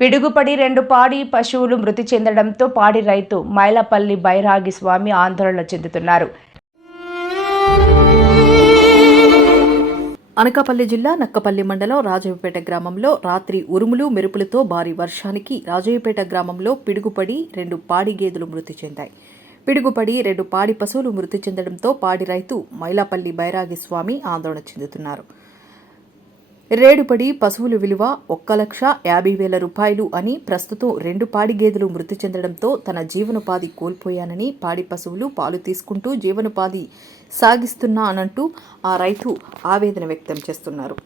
పిడుగుపడి 2 పాడి పశువులు మృతి చెందడంతో పాడి రైతు మైలపల్లి బైరాగి స్వామి ఆందోళన చెందుతున్నారు. అనకాపల్లి జిల్లా నక్కపల్లి మండలం రాజయ్యపేట గ్రామంలో రాత్రి ఉరుములు మెరుపులతో భారీ వర్షానికి రాజయ్యపేట గ్రామంలో పిడుగుపడి 2 పాడి గేదెలు మృతి చెందాయి. పిడుగుపడి 2 పాడి పశువులు మృతి చెందడంతో పాడి రైతు మైలాపల్లి బైరాగి స్వామి ఆందోళన చెందుతున్నారు. రేడుపడి పశువుల విలువ 1,50,000 రూపాయలు అని, ప్రస్తుతం 2 పాడి గేదెలు మృతి చెందడంతో తన జీవనోపాధి కోల్పోయానని, పాడి పశువులు పాలు తీసుకుంటూ జీవనోపాధి సాగిస్తున్నానంటూ ఆ రైతు ఆవేదన వ్యక్తం చేస్తున్నారు.